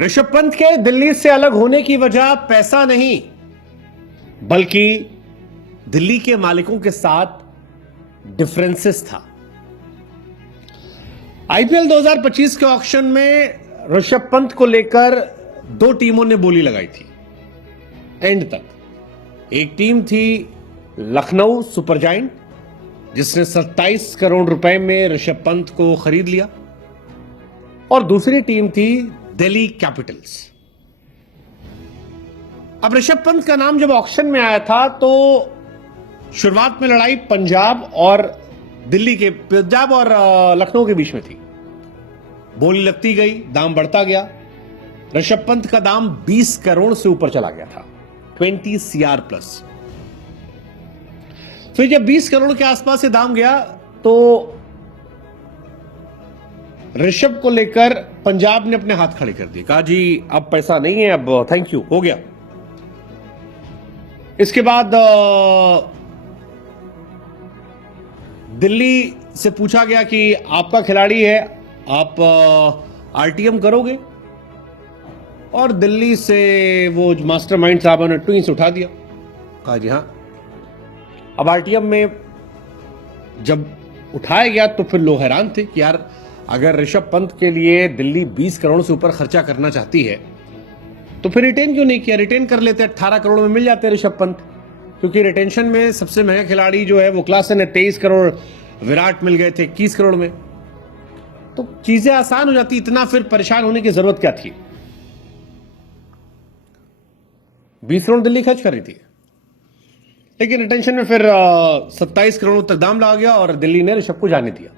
ऋषभ पंत के दिल्ली से अलग होने की वजह पैसा नहीं, बल्कि दिल्ली के मालिकों के साथ डिफरेंसेस था। आईपीएल 2025 के ऑक्शन में ऋषभ पंत को लेकर दो टीमों ने बोली लगाई थी एंड तक। एक टीम थी लखनऊ सुपर जायंट, जिसने 27 करोड़ रुपए में ऋषभ पंत को खरीद लिया, और दूसरी टीम थी दिल्ली कैपिटल्स। अब ऋषभ पंत का नाम जब ऑक्शन में आया था तो शुरुआत में लड़ाई पंजाब और लखनऊ के बीच में थी। बोली लगती गई, दाम बढ़ता गया। ऋषभ पंत का दाम 20 करोड़ से ऊपर चला गया था, 20 CR प्लस। फिर जब 20 करोड़ के आसपास से दाम गया तो ऋषभ को लेकर पंजाब ने अपने हाथ खड़े कर दिए, कहा जी अब पैसा नहीं है, अब थैंक यू, हो गया। इसके बाद दिल्ली से पूछा गया कि आपका खिलाड़ी है, आप आरटीएम करोगे? और दिल्ली से वो मास्टरमाइंड साहब ने ट्वींस उठा दिया, कहा जी हां। अब आरटीएम में जब उठाया गया तो फिर लोग हैरान थे कि यार अगर ऋषभ पंत के लिए दिल्ली 20 करोड़ से ऊपर खर्चा करना चाहती है तो फिर रिटेन क्यों नहीं किया? रिटेन कर लेते, 18 करोड़ में मिल जाते ऋषभ पंत, क्योंकि रिटेंशन में सबसे महंगा खिलाड़ी जो है वो क्लासन है, 23 करोड़। विराट मिल गए थे 21 करोड़ में, तो चीजें आसान हो जाती। इतना फिर परेशान होने की जरूरत क्या थी? 20 करोड़ दिल्ली खर्च कर रही थी, लेकिन रिटेंशन में फिर 27 करोड़ तक दाम लगा गया और दिल्ली ने ऋषभ को जाने दिया।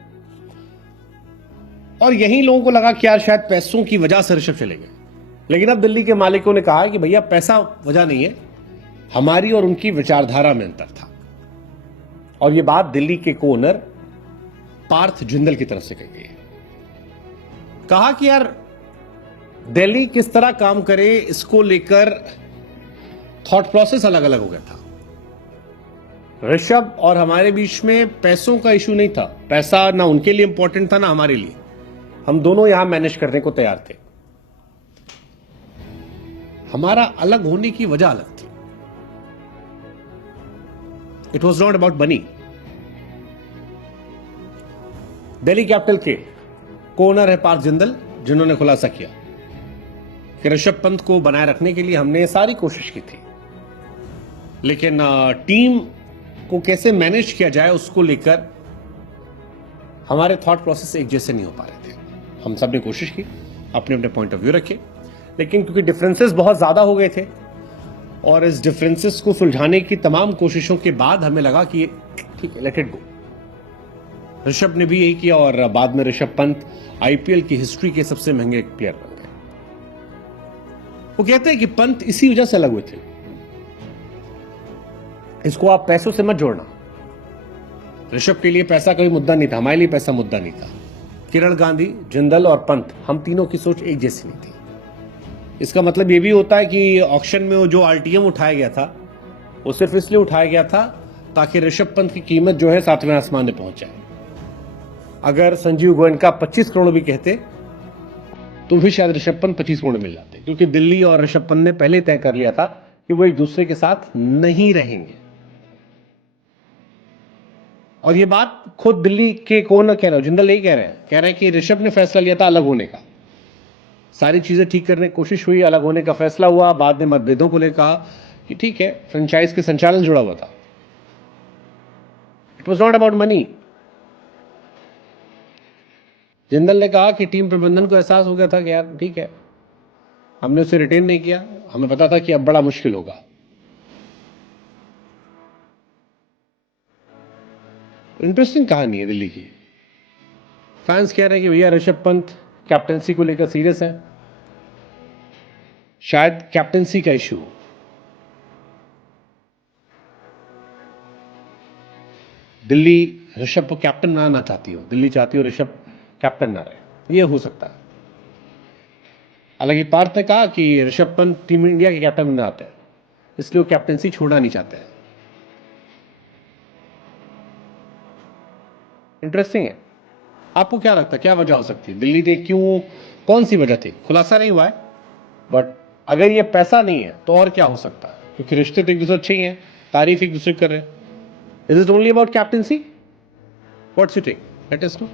और यही लोगों को लगा कि यार शायद पैसों की वजह से ऋषभ चले गए, लेकिन अब दिल्ली के मालिकों ने कहा कि भैया पैसा वजह नहीं है, हमारी और उनकी विचारधारा में अंतर था। और यह बात दिल्ली के ओनर पार्थ जिंदल की तरफ से कही गई है। कहा कि यार दिल्ली किस तरह काम करे, इसको लेकर थॉट प्रोसेस अलग अलग हो गया था। ऋषभ और हमारे बीच में पैसों का इशू नहीं था, पैसा ना उनके लिए इंपॉर्टेंट था ना हमारे लिए, हम दोनों यहां मैनेज करने को तैयार थे। हमारा अलग होने की वजह अलग थी। It was not about money. Delhi capital के ओनर है पार्थ जिंदल, जिन्होंने खुलासा किया कि ऋषभ पंत को बनाए रखने के लिए हमने सारी कोशिश की थी, लेकिन टीम को कैसे मैनेज किया जाए उसको लेकर हमारे थॉट प्रोसेस एक जैसे नहीं हो पा रहे थे। हम सब ने कोशिश की, अपने अपने पॉइंट ऑफ व्यू रखे, लेकिन क्योंकि डिफरेंसेस बहुत ज्यादा हो गए थे और इस डिफरेंसेस को सुलझाने की तमाम कोशिशों के बाद हमें लगा कि ठीक है, लेट इट गो। ऋषभ ने भी यही किया और बाद में ऋषभ पंत आईपीएल की हिस्ट्री के सबसे महंगे प्लेयर बन गए। वो कहते हैं कि पंत इसी वजह से अलग हुए थे। इसको आप पैसों से मत जोड़ना। ऋषभ के लिए पैसा कोई मुद्दा नहीं था, हमारे लिए पैसा मुद्दा नहीं था। किरण गांधी, जिंदल और पंत, हम तीनों की सोच एक जैसी नहीं थी। इसका मतलब यह भी होता है कि ऑक्शन में वो जो आरटीएम उठाया गया था वो सिर्फ इसलिए उठाया गया था ताकि ऋषभ पंत की कीमत जो है 7वें आसमान में पहुंच जाए। अगर संजीव गोयनका 25 करोड़ भी कहते तो भी शायद ऋषभ पंत 25 करोड़ मिल जाते, क्योंकि दिल्ली और ऋषभ पंत ने पहले तय कर लिया था कि वो एक दूसरे के साथ नहीं रहेंगे। और ये बात खुद दिल्ली के कौन कह रहे हो, जिंदल यही कह रहे हैं कि ऋषभ ने फैसला लिया था अलग होने का। सारी चीजें ठीक करने की कोशिश हुई, अलग होने का फैसला हुआ, बाद में मतभेदों को लेकर कहा कि ठीक है, फ्रेंचाइज के संचालन जुड़ा हुआ था। It was not about money. Jindal ने कहा कि टीम प्रबंधन को एहसास हो गया था कि यार ठीक है, हमने उसे रिटेन नहीं किया, हमें पता था कि अब बड़ा मुश्किल होगा। इंटरेस्टिंग कहानी है दिल्ली की। फैंस कह रहे हैं कि भैया ऋषभ पंत कैप्टनसी को लेकर सीरियस है, शायद कैप्टनसी का इशू। दिल्ली ऋषभ को कैप्टन बनाना चाहती हो, दिल्ली चाहती हो ऋषभ कैप्टन ना रहे, यह हो सकता है। हालांकि पार्थ ने कहा कि ऋषभ पंत टीम इंडिया के कैप्टन बनना चाहते हैं, इसलिए वो कैप्टनसी छोड़ना नहीं चाहते हैं। इंटरेस्टिंग है। आपको क्या लगता है क्या वजह हो सकती है? दिल्ली ने क्यों, कौन सी वजह थी? खुलासा नहीं हुआ है, बट अगर ये पैसा नहीं है तो और क्या हो सकता है, क्योंकि रिश्ते तो एक दूसरे अच्छे ही हैं, तारीफ एक दूसरे कर रहे हैं. Is it only about captaincy? What's you think? Let us know.